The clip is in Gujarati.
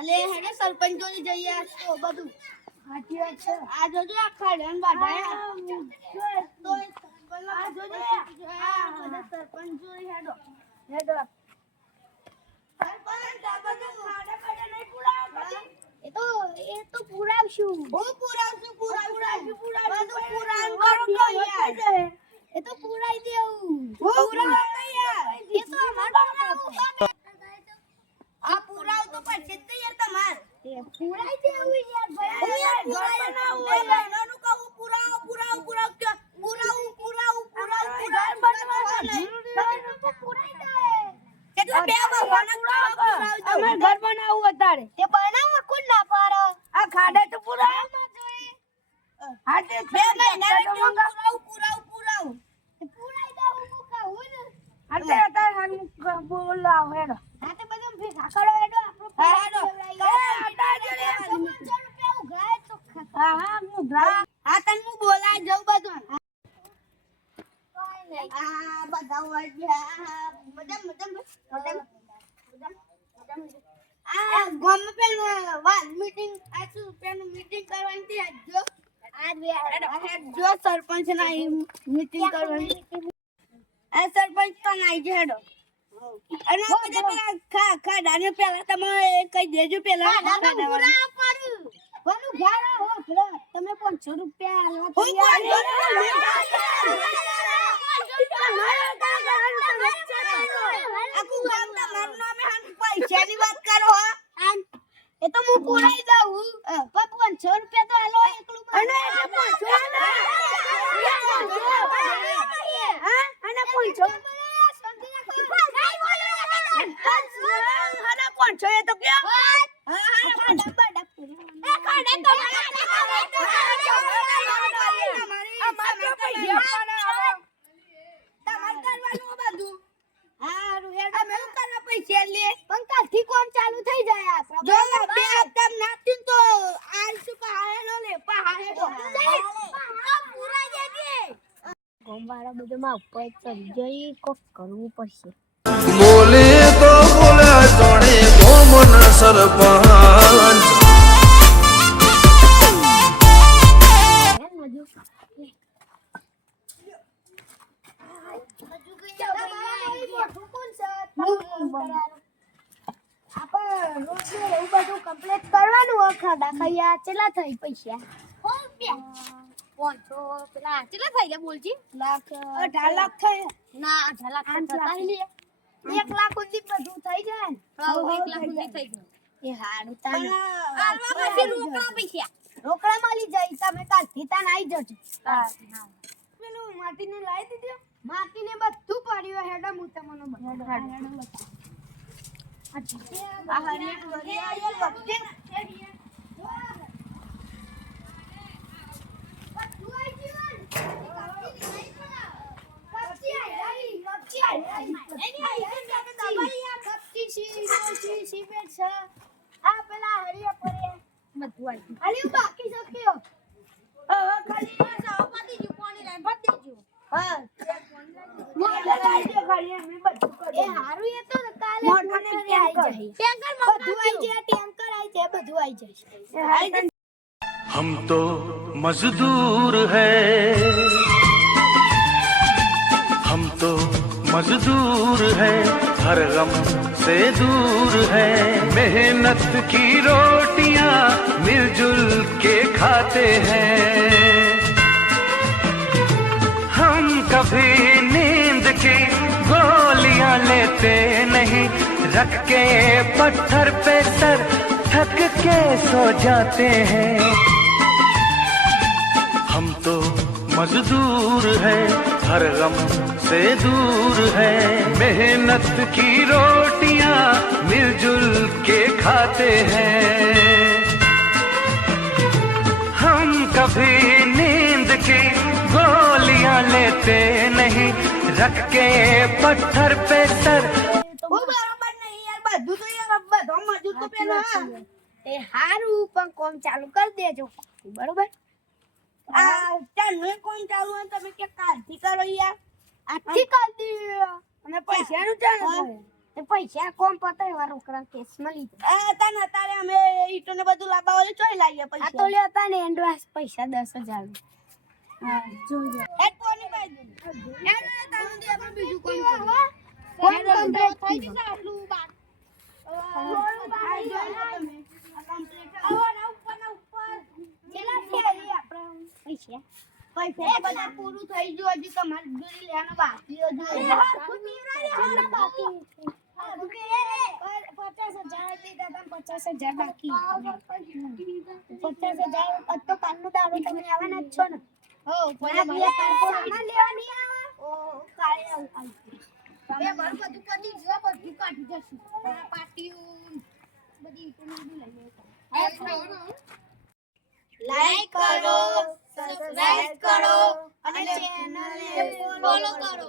અલે હેડે સરપંચ જોડે જઈએ તો બધું સાચી વાત છે આ જોજો આ ખાડન બાઢાયા તો આ જોજો આ બધા સરપંચ જોડે હેડો સરપંચ આ બધું ખાડા ખાડા નહીં પુરાવ એ તો પુરાવશું હું પુરાવશું બધું પુરાવ કરો યાર એ તો પુરાઈ દેવું પુરાવ યાર એ તો અમાર આ પુરાવ તો પડશે જ યાર તમાર એ પુરાઈ દેવું યાર ભાઈ ઘર બનાવું નાનું કહું પુરાવ કે પુરાવ ઘર બનાવવાનું પુરાઈ દે કેટલા બે ભગવાનના અમે ઘર બનાવવું અત્યારે તે બનાવ કોણ ના પારો આ ખાડે તો પુરાવ માં જોઈએ હા તે 2 મહિના પુરાવ પુરાઈ દઉં હું કહું ને અત્યારે હન બોલાવ હેડો હા તે બધું ભેગા કરો હેડો આપણો હા તને હું બોલાય જાઉં બધું આ બધા મજા આ ગામ પેલું વાલ મીટિંગ આછું પેલું મીટિંગ કરવાની હતી આજ જો સરપંચ ના મીટિંગ કરવાની આ સરપંચ તો નાઈ જ હેડો અને બધા પેલા ખાડાને પેલા તમે કઈ દેજો પેલા ખાડા બોલું ઘારા હો તમે 500 રૂપિયા પૈસાની વાત કરો એ તો હું પુરાઈ દઉં 500 રૂપિયા તો હાલો એકલું અને કોણ ચાલુ થઈ જાય જો બે હપ્તા નાખી તો આલસુ પહાડો લે પહાડો પૂરા જજે ગોમવાળા બધેમાં ઉપર ચડી જઈ કોક કરવું પડશે બોલે તો બોલે જોડે ગોમન સરપંચ કમ્પ્લીટ કરવાનું ખાડા ખાયા ચેલા થઈ પૈસા 500 પેલા ચેલા થઈ લે બોલજી લાખ 18 લાખ થઈ ના 18 લાખ થતા લે 1 લાખ સુધી બધું થઈ જાય હા 1 લાખ સુધી થઈ જાય એ હારું તાન આલવા રોકડા પૈસા રોકડા મળી જાય તમે કાલથી તાન આવી જજો હા પેલું માટીને લાવી દીધો માટીને બધું પડ્યું હેડો હું તમને બતાવું આ હરિયા હરિયા બધે हम तो मजदूर हैं हम तो मजदूर हैं हर गम से दूर हैं मेहनत की रोटियां मिलजुल के खाते हैं हम कभी नींद की गोलियां लेते नहीं रख के पत्थर पे सर थक के सो जाते हैं हम तो मजदूर हैं हर गम से दूर हैं मेहनत की रोटियां मिलजुल के खाते हैं हम कभी नींद की गोलियां लेते नहीं रख के पत्थर पे सर બરાબર નહીં યાર બધું તો યાર બધો મજૂર તો પેલા એ હારું પણ કોમ ચાલુ કરી દેજો બરોબર આ ચાલુ કોમ ચાલુ તમે કે કાલથી કરો યાર આજથી કરી દે અને પૈસાનું ચાલુ એ પૈસા કોમ પતાય વાર રોકડા કેસ મળી જાય તને તારે અમે ઈટો ને બધું લાવવા વાળે ચોઈ લાવીએ પૈસા આ તો લે હતા ને એડવાન્સ પૈસા 10,000 હા જોજો એક કોની બાજુ એને તારું દે આપણે બીજું કોમ કોમ કમ્પ્લીટ થઈ જશે આટલું બાકી પૈસા બધા પૂરું થઈ ગયું હજી તમારે જોડી લેવાનો બાકી હજુ 50,000 બાકી 50,000 તો કાલનું દારૂ તમે આવવાના જ છો ને સામાન લેવા નહીં આવે ઓ કાલે બધું પતી ગયું બધું કાઢી જશું પાટીઓ બધી લાઈક કરો સબસ્ક્રાઇબ કરો અને ચેનલને ફોલો કરો